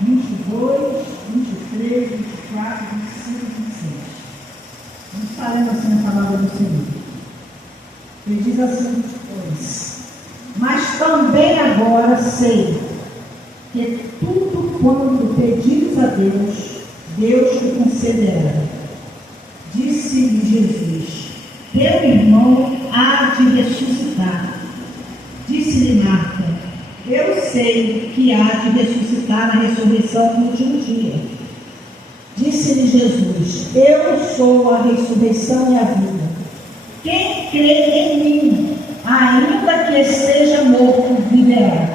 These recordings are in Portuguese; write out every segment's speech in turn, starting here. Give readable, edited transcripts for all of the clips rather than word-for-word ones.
22, 23, 24, 25 e 26. Vamos estar lendo assim a palavra do Senhor. Ele diz assim: pois, mas também agora sei que tudo quanto pedires a Deus, Deus te concederá. Disse-lhe Jesus: teu irmão há de ressuscitar. Disse-lhe Marta: eu sei que há de ressuscitar na ressurreição no último dia. Disse-lhe Jesus: eu sou a ressurreição e a vida. Quem crê em mim, ainda que esteja morto, viverá.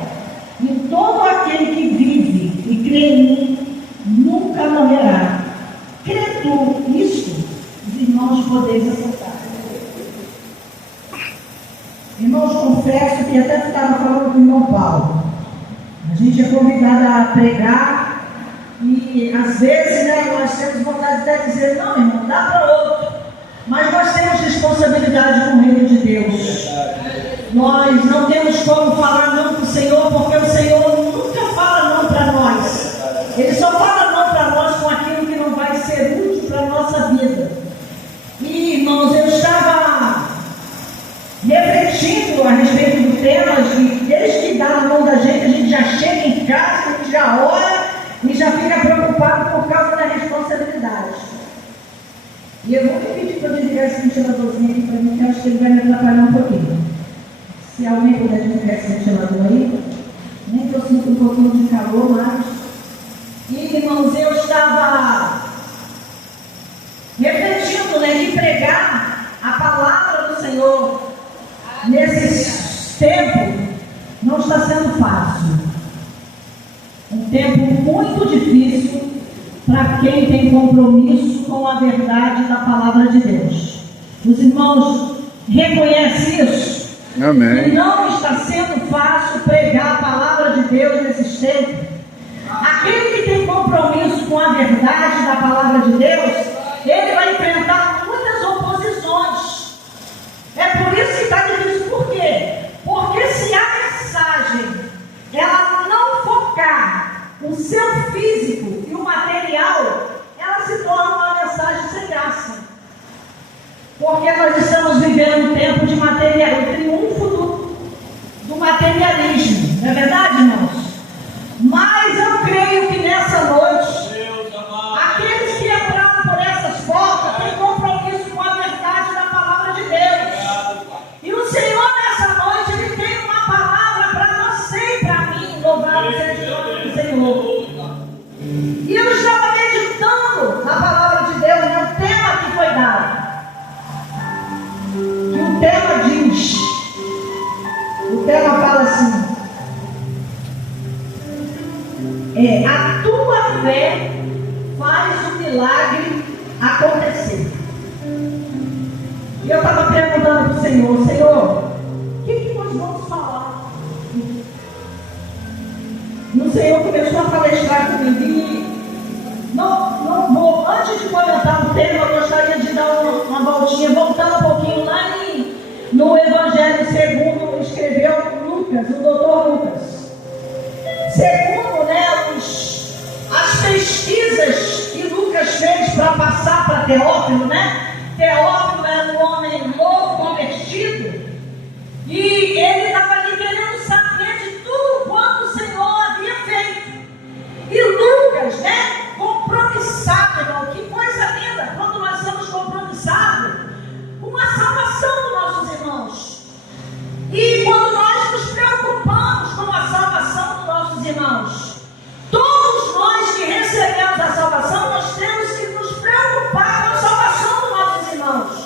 E todo aquele que vive e crê em mim, nunca morrerá. Crê tu nisto? Os irmãos podeis aceitar. Irmãos, confesso que até estava falando com o irmão Paulo. A gente é convidado a pregar e às vezes, nós temos vontade de até dizer: não, irmão, dá para outro. Mas nós temos responsabilidade com o reino de Deus. Nós não temos como falar não para o Senhor, porque o Senhor nunca fala não para nós. Ele só fala não para nós com aquilo que não vai ser útil para a nossa vida. E, irmãos, eu estava refletindo a respeito do tema de desde que dá na mão da gente, a gente já chega em casa, a gente já ora e já fica preocupado por causa da responsabilidade. E eu vou pedir para eu desligar esse ventiladorzinho aqui para mim, que eu acho que ele vai me atrapalhar um pouquinho. Se alguém puder desligar esse ventilador aí, nem que eu sinto um pouquinho de calor, mas... E, irmãos, eu estava refletindo, de pregar a palavra do Senhor nesse tempo não está sendo fácil. Um tempo muito difícil para quem tem compromisso com a verdade da palavra de Deus. Os irmãos reconhecem isso? Amém. E não está sendo fácil pregar a palavra de Deus nesses tempos. Aquele que tem compromisso com a verdade da palavra de Deus, ele vai enfrentar muitas oposições. É por isso que está difícil. Por quê? Porque se a mensagem ela não focar o seu físico e o material, ela se torna uma mensagem sem graça. Porque nós estamos vivendo um tempo de material, o triunfo do materialismo. Não é verdade, irmãos? Mas eu creio que nessa noite, aqueles que entraram por essas portas têm compromisso com a verdade da palavra de Deus. E o Senhor nessa noite, Ele tem uma palavra para você e para mim. Louvado seja o nome do Senhor. E eu estava meditando na palavra de Deus, no tema que foi dado. E o tema diz, o tema fala assim: a tua fé faz o milagre acontecer. E eu estava perguntando para o Senhor: Senhor, o que nós vamos falar? E o Senhor começou a palestrar comigo. E não vou, antes de comentar o tema, eu gostaria de dar uma voltinha, voltando um pouquinho lá no Evangelho segundo escreveu Lucas, o doutor Lucas. Segundo, as pesquisas que Lucas fez para passar para Teófilo, Teófilo era um homem novo, convertido, e ele estava ali querendo saber de tudo quanto o Senhor havia feito. E Lucas, compromissado, irmão, que coisa linda quando nós somos compromissados com a salvação dos nossos irmãos. E quando nós nos preocupamos com a salvação dos nossos irmãos, todos nós que recebemos a salvação, nós temos que nos preocupar com a salvação dos nossos irmãos.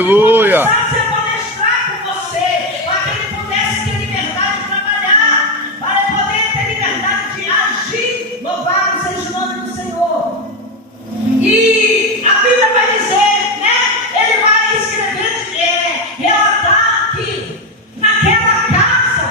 Aleluia. Você palestrar com você, para que ele pudesse ter liberdade de trabalhar, para ele poder ter liberdade de agir. Louvado seja o nome do Senhor. E a Bíblia vai dizer, né? Ele vai escrever, relatar que naquela casa,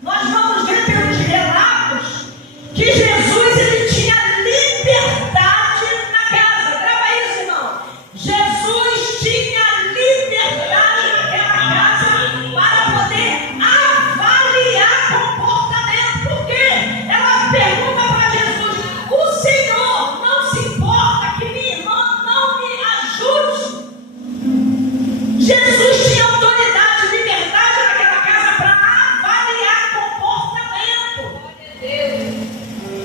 nós vamos ver pelos relatos que Jesus ele tinha liberdade na casa. Grava isso, irmão. Jesus tinha liberdade naquela casa para poder avaliar comportamento. Por quê? Ela pergunta para Jesus: o Senhor não se importa que minha irmã não me ajude? Jesus tinha autoridade e liberdade naquela casa para avaliar comportamento.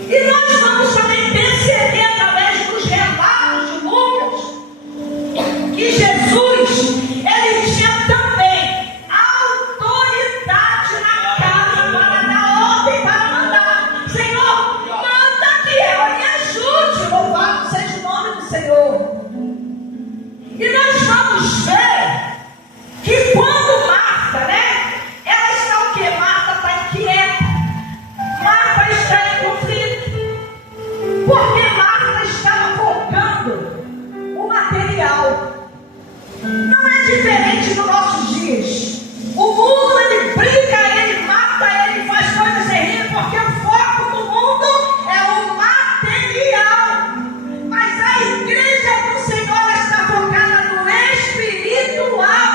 E nós vamos também perceber através dos relatos de Lucas que Jesus ele tinha também autoridade na casa para dar ordem, para mandar: Senhor, manda que ela me ajude. Louvado seja o nome do Senhor. E nós vamos ver que quando Marta, né? Ela está o quê? Marta está inquieta. Marta está em conflito. Porque Marta estava focando o material. Não é diferente nos nossos dias. O mundo, ele brinca, ele mata, ele faz coisas terríveis, porque o foco do mundo é o material. Mas a igreja do Senhor está focada no espiritual.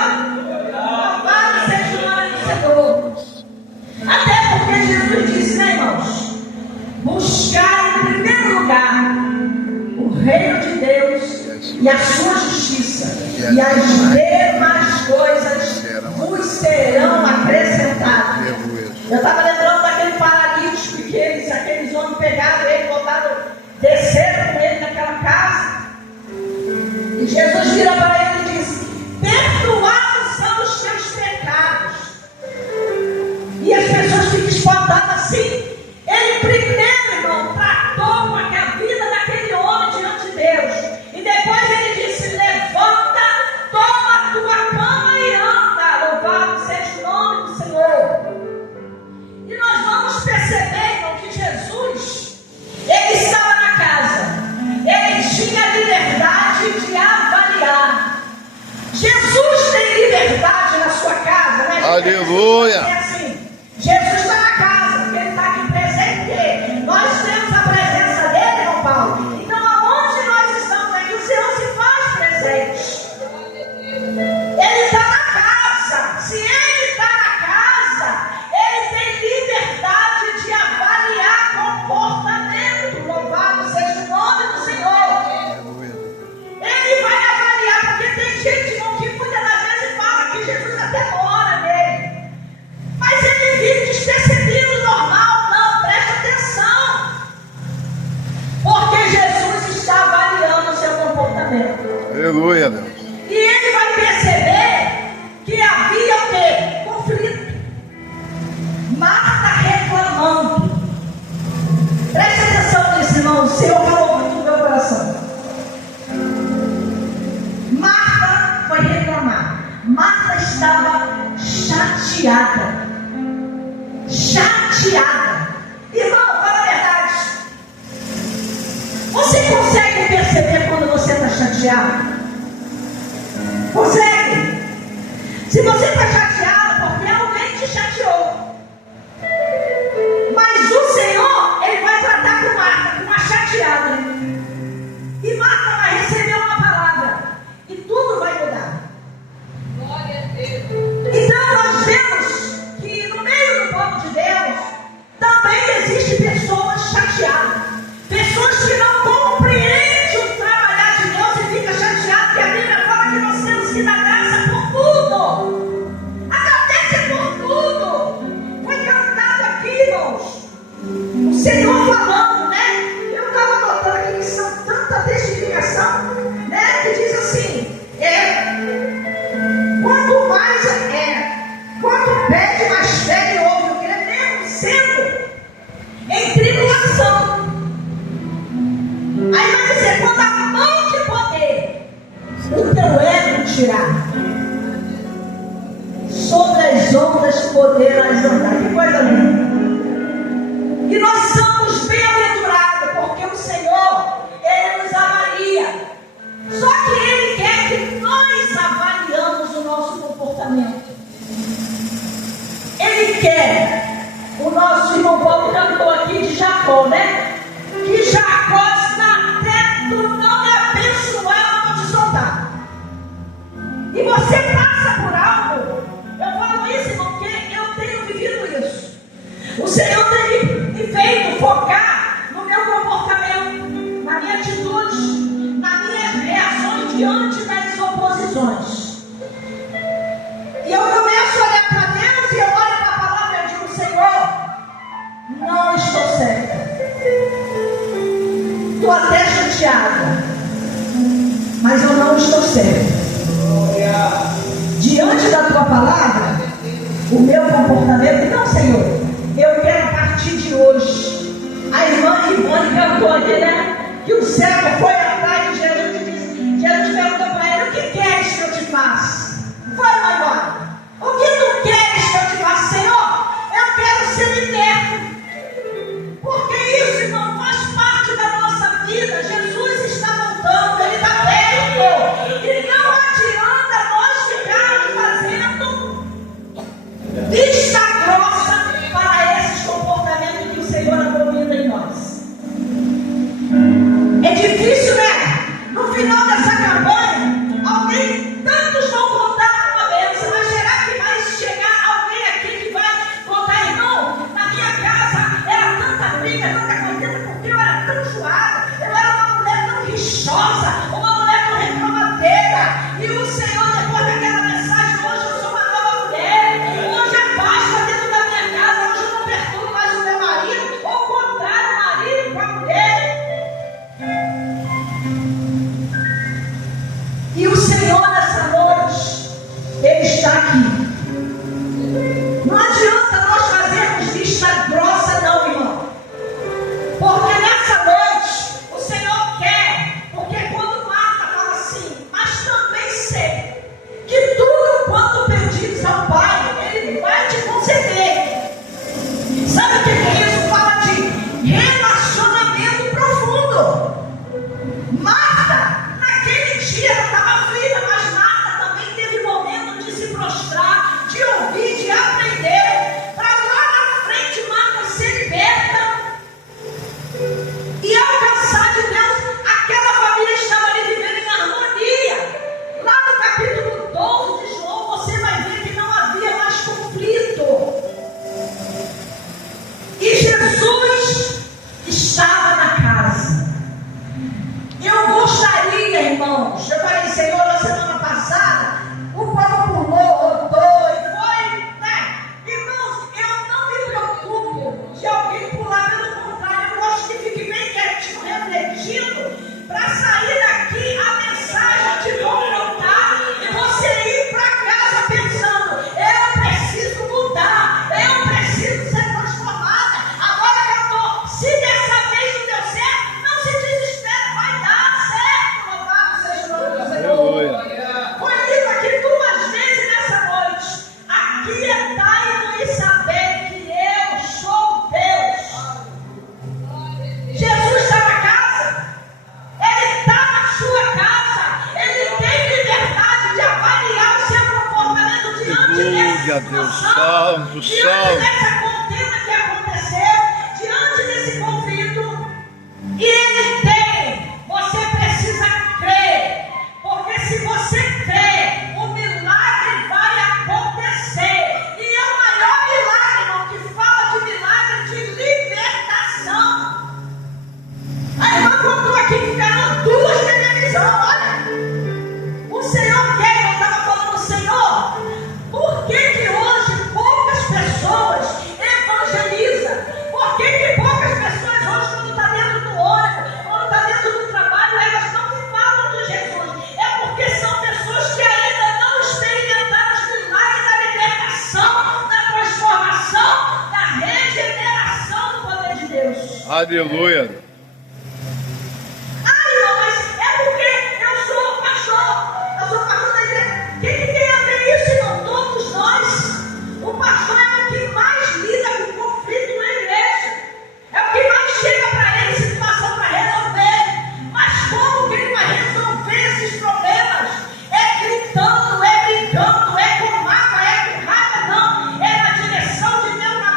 Louvado seja o nome do Senhor. Até porque Jesus disse, né, irmãos? Buscar em primeiro lugar o reino de Deus e a sua justiça, e as demais coisas vos serão acrescentadas. Eu estava lembrando daquele paralítico que aqueles homens pegaram ele, botaram, desceram com ele naquela casa. E Jesus vira para ele e diz: perdoados são os teus pecados. E as pessoas ficam espantadas assim. Ele primeiro, irmão, tratou com a vida daquele homem diante de Deus. E depois ele disse: levanta, toma a tua cama e anda. Louvado seja o nome do Senhor. E nós vamos perceber, irmão, que Jesus, ele estava na casa. Ele tinha liberdade de avaliar. Jesus tem liberdade na sua casa, né? Aleluia. É assim, Jesus está na casa, porque ele está aqui presente. Nós temos a presença dele, irmão Paulo. Então, aonde nós estamos aqui, o Senhor se faz presente. Ele está na casa. Se ele está na casa, ele tem liberdade de avaliar comportamento. Louvado seja o nome do Senhor. Ele vai avaliar, porque tem gente, irmão, que muitas das vezes fala que Jesus até mora nele. Mas ele vive despercebido, normal. Não, presta atenção. Porque Jesus está avaliando o seu comportamento. Aleluia, Deus. E ele vai perceber que havia o quê? Conflito. Marta reclamando. Presta atenção nisso, irmão. O Senhor falou muito no meu coração. Marta foi reclamar. Marta estava chateada. Chateada. Irmão, fala a verdade. Você consegue perceber quando você está chateado? Consegue? Se você está chateado porque alguém te chateou, mas o Senhor, ele vai tratar com Marta, com uma chateada, e Marta vai receber uma palavra e tudo vai mudar. Glória a Deus. Então nós vemos que no meio do povo de Deus também existem pessoas chateadas, pessoas que não compreendem o trabalhar de Deus e ficam chateadas, que a Bíblia fala que nós temos que dar graça por tudo. Agradece por tudo. Foi cantado aqui, irmãos, o Senhor falando, né? Eu estava notando aqui que são tanta testificação, né? Que diz assim: quanto pede, mais pede, ouve, o que é mesmo sendo em tribulação. Aí vai dizer: quando a mão de poder o teu ego tirar. O nosso irmão Paulo cantou aqui de Jacó, né? Que Jacó está atento, não me abençoar, não te soltar. E você passa por algo. Eu falo isso, irmão, porque eu tenho vivido isso. O Senhor tem me feito focar no meu comportamento, na minha atitude, nas minhas reações diante das oposições. E eu começo a olhar para Deus e eu olho para a palavra e digo: Senhor, não estou certa. Estou até chateada, mas eu não estou certa. Diante da tua palavra, o meu comportamento, não, Senhor, eu quero a partir de hoje. A irmã Ivone cantou aqui, né? Que o cego foi atrás de Jesus e disse: Jesus perguntou para ele: o que queres que eu te faça? Vai embora. O que tu queres que eu te faça, Senhor? Eu quero ser liberto. Porque isso, irmão, faz parte da nossa vida. Jesus está voltando, Ele está perto. E não adianta nós ficarmos fazendo vista grossa para esses comportamentos que o Senhor abomina em nós. É difícil, né? No final dessa campanha, tantos vão contar uma bênção, mas será que vai chegar alguém aqui que vai contar: irmão, na minha casa era tanta briga, tanta coisa, porque eu era tão zoada, eu era uma mulher tão rixosa, uma mulher tão reclamadeira, e o Senhor, depois daquela mensagem, hoje eu sou uma nova mulher, hoje a paz está dentro da minha casa, hoje eu não perturbo mais o meu marido, ou o contrário, o marido com a mulher. E o Senhor nessa noite, Ele está aqui. Não adianta nós fazermos vista grossa, não, irmão. Porque nessa noite o Senhor quer. Porque quando Marta fala assim: mas também sei que tudo quanto pedires ao Pai, Ele vai te conceder. Sabe o que é isso? Fala de relacionamento profundo. Marta, naquele dia, ela estava aflita, mas Marta também teve momento de se prostrar, de ouvir, de aprender, para lá na frente Marta ser liberta e alcançar de Deus. Aquela família estava ali vivendo em harmonia. Lá no capítulo 12 de João, você vai ver que não havia mais conflito. E Jesus estava na casa. Eu gostaria, irmãos, eu falei: Senhor, na semana passada, o povo pulou, rodou e foi, né? Irmãos, eu não me preocupo de alguém pular, pelo contrário, eu gosto que fique bem quietinho, refletindo, para sair daqui a mensagem te confrontar e você ir para casa pensando: eu preciso mudar, eu preciso ser transformada. Agora que eu estou, se dessa vez não deu certo, não se desespera, vai dar certo. Louvado seja o nome do Senhor. Foi lido aqui 2 vezes nessa noite: aquietai-vos e saber que eu sou Deus. Jesus está na casa, Ele está na sua casa, Ele tem liberdade de avaliar o seu comportamento diante dessa situação, diante dessa contenda que aconteceu, diante desse conflito. E Ele tem. Você precisa crer, porque se você crer, o milagre vai acontecer. E é o maior milagre, irmão, que fala de milagre de libertação. A irmã contou aqui que ficaram 2 televisões. Olha, o Senhor quer. Eu estava falando: Senhor, por que hoje poucas pessoas evangelizam? Por que poucas pessoas hoje, quando está dentro do ônibus, quando está dentro do trabalho, elas não falam de Jesus? É porque são pessoas que ainda não experimentaram os milagres da libertação, da transformação, da regeneração do poder de Deus. Aleluia. Ai, não, mas é porque eu sou pastor da igreja. O que tem a ver isso, irmão? Todos nós. O pastor é o que mais lida com conflito na igreja. É o que mais chega para ele situação para resolver. Mas como que ele vai resolver esses problemas? É gritando, é brigando, é com mágoa, é com raiva, não. É na direção de Deus, na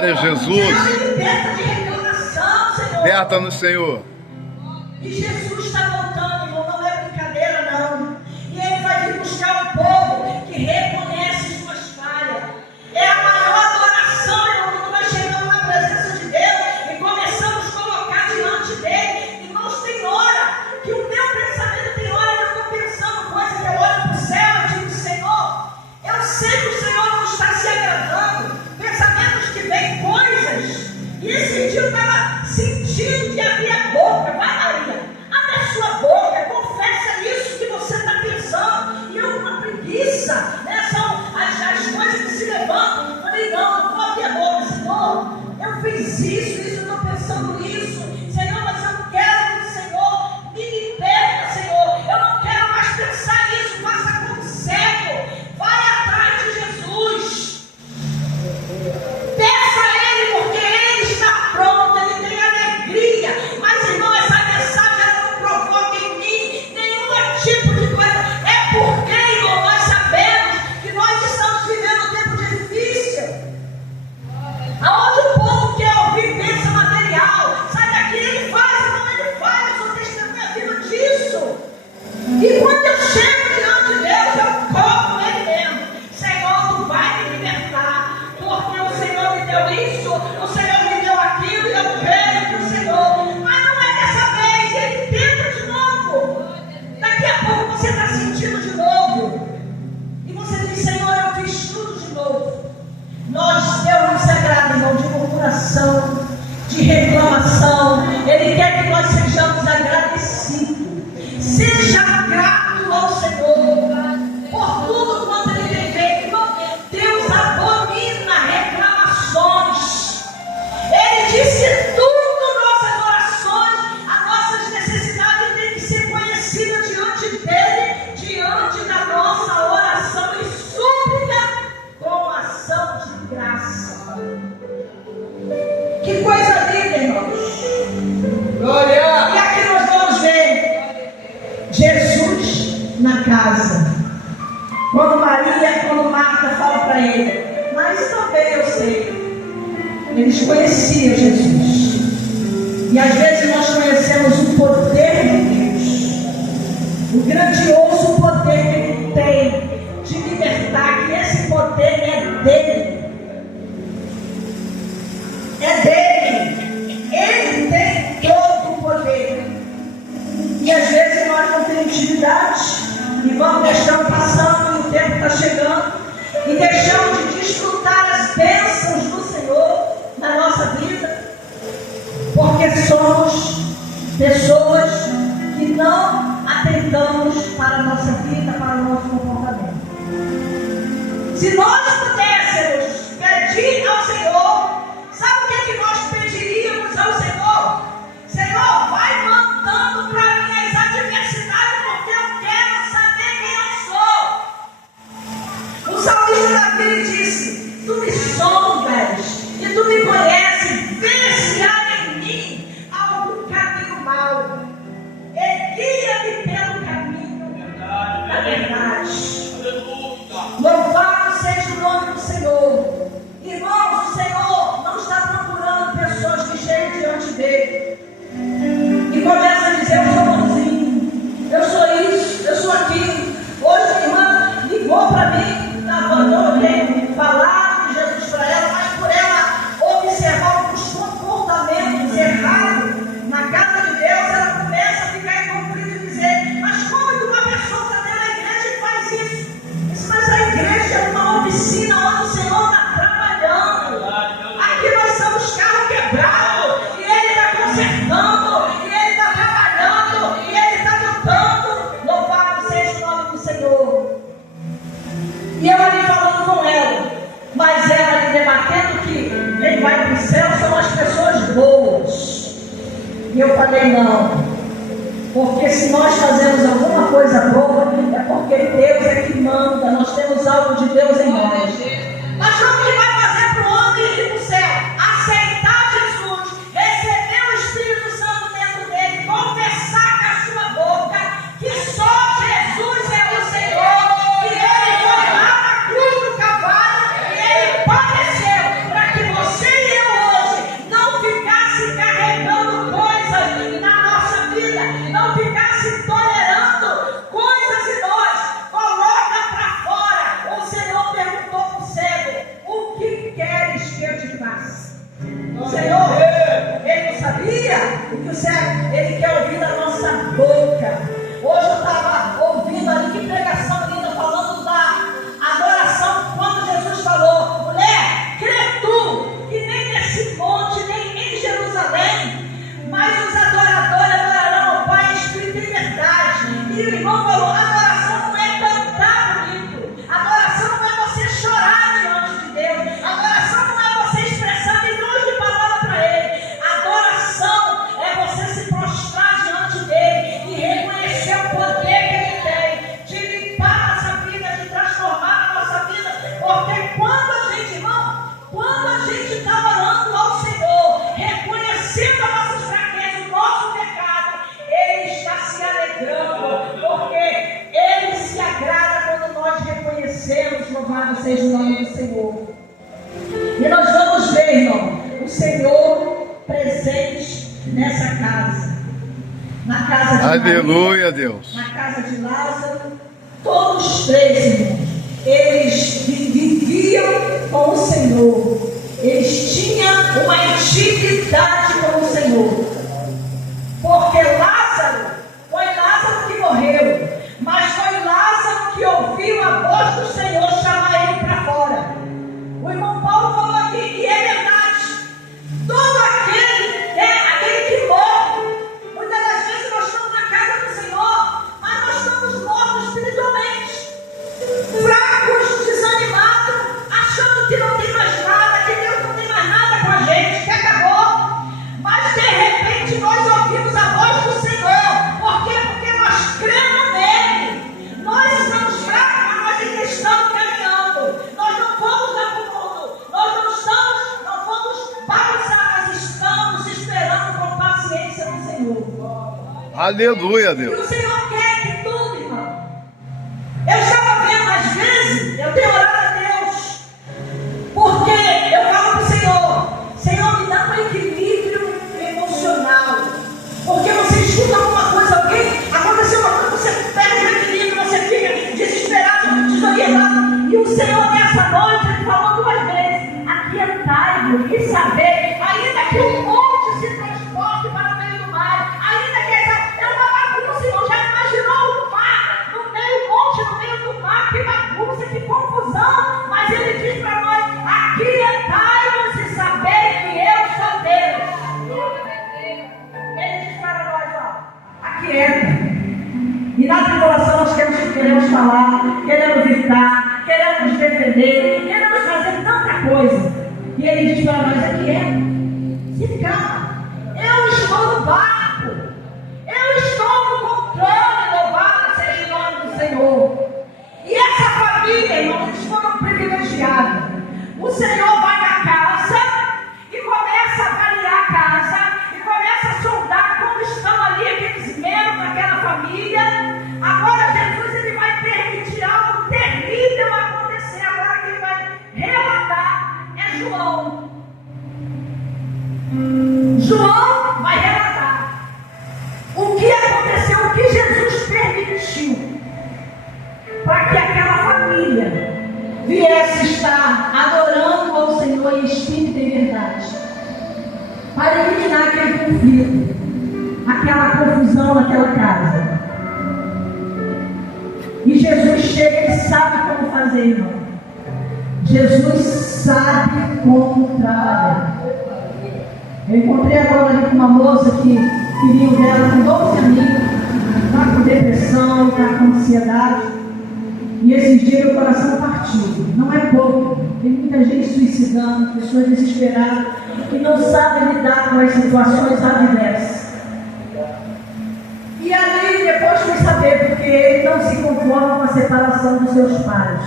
Glória a Jesus. Senhor, me liberta de reclamação, Senhor. Liberta-nos, Senhor. E Jesus está voltando, irmão, não é brincadeira, não. E Ele vai vir buscar um povo que reconhece suas falhas. É a maior adoração, irmão, quando nós chegamos na presença de Deus e começamos a colocar diante dEle. Irmãos, tem hora que o meu pensamento, tem hora que eu estou pensando coisa que eu olho para o céu e digo, Senhor, eu sei que o Senhor não está se agradando. Pensamentos que vêm coisas. E esse dia eu estava sentindo de abrir a boca. Vai, Maria, abre a sua boca, confessa isso que você está pensando. E eu com uma preguiça, né? São as coisas que se levantam. Eu falei, não, eu vou abrir a boca, Senhor. Eu fiz isso, eu estou pensando isso. Senhor, mas eu quero que o Senhor me liberta, Senhor. Eu não quero mais pensar isso, faça como cego. Vai atrás de Jesus. Peça a Ele, porque Ele está pronto, Ele tem alegria. Mas, irmão, essa mensagem ela não provoca em mim nenhum tipo de coisa. É porque, irmão, nós sabemos que nós estamos vivendo um tempo difícil, aonde o povo quer ouvir bênção material. Sai daqui, ele faz, irmão, ele faz. Eu sou testemunha viva disso. E quando eu chego diante de Deus, eu corro Ele mesmo. Senhor, Tu vai me libertar, porque o Senhor me deu isso, o Senhor me deu aquilo, e eu creio que o Senhor. Mas não é dessa vez, Ele tenta de novo. Daqui a pouco você está sentindo de novo. E você diz, Senhor, eu fiz tudo de novo. Deus não se agrada, irmão, de murmuração, de reclamação. Ele quer que nós sejamos agradecidos. Seja grato ao Senhor por tudo quanto Ele tem feito. Irmão, Deus abomina reclamações. Ele disse tudo, nossas orações, as nossas necessidades têm que ser conhecidas diante dEle, diante da nossa oração e súplica com ação de graça. Que coisa linda, irmãos. Glória! E aqui nós vamos ver Jesus na casa. Quando Marta fala para ele, mas também eu sei, eles conheciam Jesus. E às vezes nós conhecemos o poder de Deus, o grandioso poder que Ele tem de libertar, que esse poder é dele. É dele. Ele tem todo o poder. E às vezes nós não temos intimidade e vamos deixando passando, e o tempo está chegando, e deixamos de desfrutar as bênçãos do Senhor na nossa vida, porque somos pessoas que não atentamos para a nossa vida, para o nosso comportamento. Se nós pudéssemos pedir ao Senhor, sabe o que nós pediríamos ao Senhor? Senhor, vai mandando para mim as adversidades, porque eu quero saber quem eu sou. O salmista Davi disse, Tu me sondas e Tu me conheces, vê se há em mim algum caminho mau, e guia-me pelo caminho da verdade. Louvado seja o nome do Senhor. Irmãos, o Senhor não está procurando pessoas que cheguem diante dele e começam a dizer, eu sou bonzinho, eu sou isso, eu sou aquilo. Hoje a irmã ligou para mim, eu tenho falado de Jesus para ela, mas por ela observar alguns comportamentos errados na casa de Deus, ela começa a ficar em conflito e dizer, mas como que uma pessoa está dentro da igreja e faz isso? Mas a igreja é uma oficina onde o Senhor está trabalhando. Aqui nós somos carro quebrado e Ele está consertando, e Ele está trabalhando, e Ele está lutando. Louvado seja o nome do Senhor. E eu ali falando com ela, mas ela ali debatendo que quem vai para o céu são as pessoas boas. E eu falei, não, porque se nós fazemos alguma coisa boa, é porque Deus é que manda, nós temos algo de Deus em nós. Mas como que vai fazer para o homem ir para o céu? Aceitar Jesus, receber o Espírito Santo dentro dele, confessar com a sua boca que só Jesus é o Senhor, que Ele foi lá na cruz do Calvário, e Ele padeceu para que você e Ele quer ouvir da nossa boca. Hoje eu estava ouvindo ali, que pregação linda, falando da adoração, quando Jesus falou: mulher, crê tu, que nem nesse monte, nem em Jerusalém, mas os adoradores adorarão ao Pai em espírito e verdade. E o irmão falou: adoração não é cantar bonito, adoração não é você chorar diante de Deus, adoração não é você expressar milhões de palavras para Ele, adoração é você se prostrar diante dele e reconhecer o poder que Ele tem de limpar a nossa vida, de transformar a nossa vida. Porque quando a gente, irmão, quando a gente está orando ao Senhor, reconhecendo as nossas fraquezas, o nosso pecado, Ele está se alegrando, porque Ele se agrada quando nós reconhecemos. Louvado seja o nome do Senhor. E nós vamos ver, irmão, o Senhor presente nessa casa. Na casa de Aleluia, Maria, Deus. na casa de Lázaro, todos os três, irmãos, eles viviam com o Senhor. Eles tinham uma intimidade com o Senhor. Porque Lázaro, foi Lázaro que morreu, mas foi Lázaro que ouviu a voz do Senhor chamar ele para fora. O irmão Paulo falou aqui, e é verdade. Todo aquele que morre. Muitas das vezes nós estamos na casa do Senhor, mas nós estamos mortos espiritualmente, fracos, desanimados, achando que não tem mais nada, que Deus não tem mais nada com a gente, que acabou. Mas de repente nós ouvimos a voz do Senhor. Por quê? Porque nós cremos nele. Nós estamos fracos, mas nós ainda estamos caminhando. Nós não vamos dar para o mundo. Nós não vamos bagunçar, nós estamos esperando com paciência no Senhor. Aleluia, E Deus. o Senhor quer que tudo, irmão. Eu estava vendo, às vezes, eu tenho orado a Deus, porque eu falo para o Senhor, me dá um equilíbrio emocional. Porque você escuta alguma coisa, alguém, aconteceu uma coisa, você perde o equilíbrio, você fica desesperado, desorientado. E o Senhor, nessa noite, Ele falou 2 vezes: aquietai-vos e saber, ainda que o monte se transporte para o meio do mar, ainda que essa é uma bagunça, Senhor. Já imaginou o mar no meio do monte, no meio do mar? Que bagunça, que confusão. Mas Ele diz para nós: aquietai-vos e saber que eu sou Deus. Ele diz para nós: ó, aquieta. E na tribulação nós queremos falar, queremos gritar, queremos defender, queremos fazer tanta coisa. E Ele diz para nós: aquieta, se calma, eu estou no barco, eu estou no controle. Louvado seja o nome do Senhor. E essa família, irmãos, eles foram privilegiados. O Senhor vai na casa e começa a avaliar a casa e começa a sondar como estão ali aqueles membros daquela família. Agora Jesus, Ele vai permitir algo terrível acontecer. Agora quem vai relatar é João. João vai relatar o que aconteceu, o que Jesus permitiu para que aquela família viesse estar adorando ao Senhor em espírito e verdade, para eliminar aquele conflito, aquela confusão naquela casa. E Jesus chega e sabe como fazer, irmão. Jesus sabe como trabalhar. Eu encontrei agora ali com uma moça que filhinho dela com 12 amigos, está com depressão, está com ansiedade. E esses dias meu coração partiu. Não é pouco. Tem muita gente suicidando, pessoas desesperadas, que não sabem lidar com as situações adversas. E ali depois fui saber, porque ele não se conforma com a separação dos seus pais.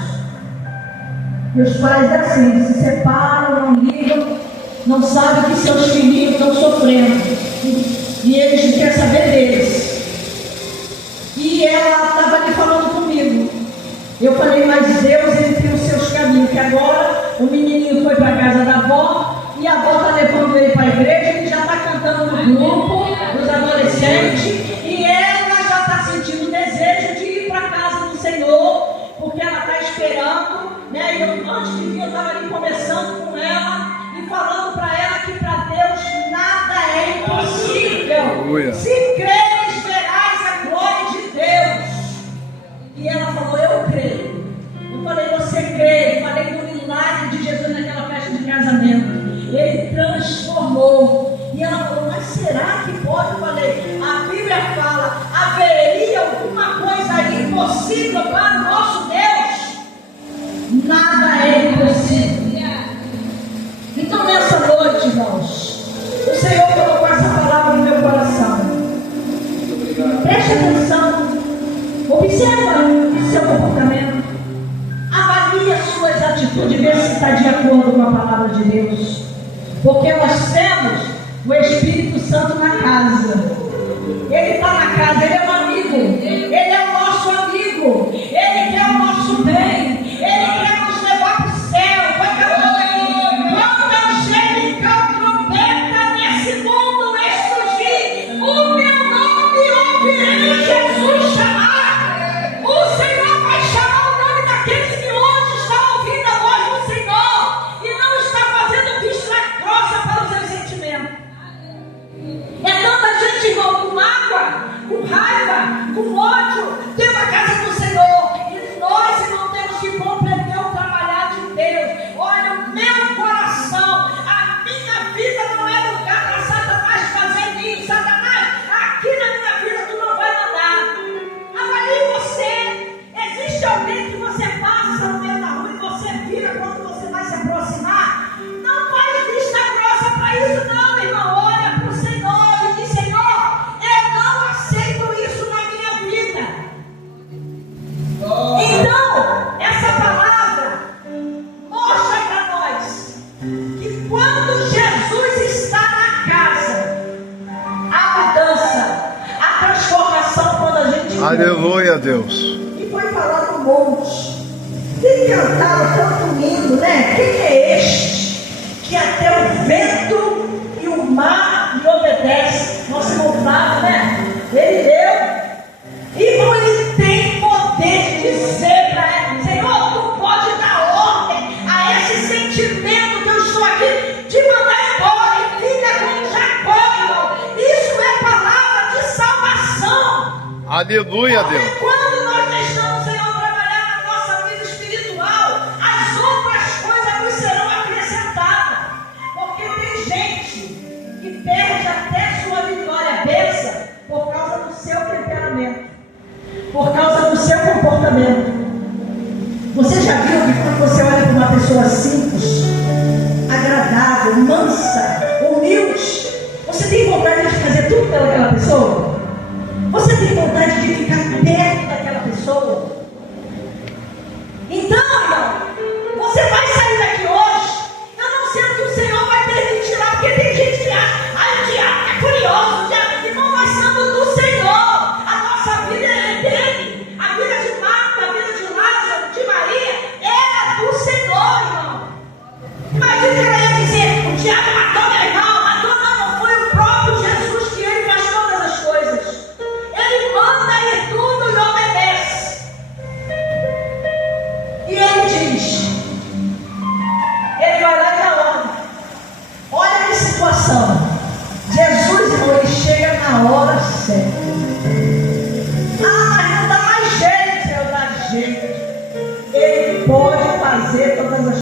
Meus pais é assim, se separam, não ligam, não sabem que seus filhinhos estão sofrendo. E eles não querem saber deles. E ela estava ali falando comigo. Eu falei: mas Deus, Ele tem os seus caminhos. Que agora o menininho foi para a casa da avó e a avó está levando ele para a igreja. Ele já está cantando no grupo dos adolescentes. E ela já está sentindo o desejo de ir para a casa do Senhor, porque ela está esperando, né? E eu, antes de vir, eu estava ali conversando com ela e falando para ela que para Deus nada é impossível. Aleluia. Se creres, verás a glória de Deus. E ela falou, eu creio. Eu falei, você crê? Eu falei do milagre de Jesus naquela festa de casamento. Ele transformou. E ela falou, mas será que pode? Eu falei, a Bíblia fala, haveria alguma coisa impossível para o nosso Deus? Nada é impossível. Então nessa noite, irmãos, o Senhor colocou essa palavra no meu coração. Preste atenção. Observa o seu comportamento. Avalie as suas atitudes, vê se está de acordo com a palavra de Deus. Porque nós temos o Espírito Santo na casa. Ele está na casa, ele é um amigo. Ele é o nosso amigo. Ele quer o nosso bem. Ele quer nos levar para o céu. Vai cantar aqui. Quando eu chego em trombeta nesse mundo explodir, o meu nome ouvirei Jesus chamar. O Senhor vai chamar o nome daqueles que hoje estão ouvindo a voz do Senhor e não está fazendo vista grossa para os seus sentimentos. É tanta gente, irmão, com mágoa, com raiva, com ódio, dentro da casa do Senhor. E nós, irmão, temos que compreender o trabalhar de Deus. Olha, o meu coração, a minha vida não é lugar para Satanás fazer em mim. Satanás, aqui na minha vida tu não vai mandar. Avalie você. Existe alguém que você passa no meio da rua e você vira quando você vai se aproximar? Não faz vista grossa para isso não, irmão. Olha para o Senhor e diz, Senhor, eu não aceito isso na minha vida. Então, essa palavra mostra para nós que quando Jesus está na casa, a mudança, a transformação, quando a gente Aleluia, Deus. e foi falar no monte. Quem cantava tanto lindo, né? Quem é este que até o vento e o mar lhe obedecem? Nosso irmão Flávio, né? Ele deu. Irmão, ele tem poder de dizer para ele, Senhor, tu pode dar ordem a esse sentimento que eu estou aqui, de mandar embora e fica com Jacó, irmão. Isso é palavra de salvação. Aleluia, Deus. Quando nós deixamos o Senhor trabalhar na nossa vida espiritual, as outras coisas nos serão acrescentadas. Porque tem gente que perde até sua vitória bênção por causa do seu temperamento, por causa do seu comportamento. Você já viu que quando você olha para uma pessoa simples, agradável, mansa, humilde, você tem vontade de fazer tudo pelaquela pessoa? Você tem vontade de ficar perto daquela pessoa? Então, irmão, você vai sair daqui hoje. Eu não sei o que o Senhor vai permitir lá, porque tem gente que acha, o diabo é curioso, o diabo, irmão, nós somos do Senhor. A nossa vida é dele. A vida de Marta, a vida de Lázaro, de Maria, era do Senhor, irmão. Imagina que ela ia dizer, o diabo matou meu irmão, matou não foi o próprio Jesus que ele faz todas as coisas. Ele manda e tudo e obedece. E ele diz, ele vai lá e dá ordem. Olha que situação. Jesus, irmão, ele chega na hora certa.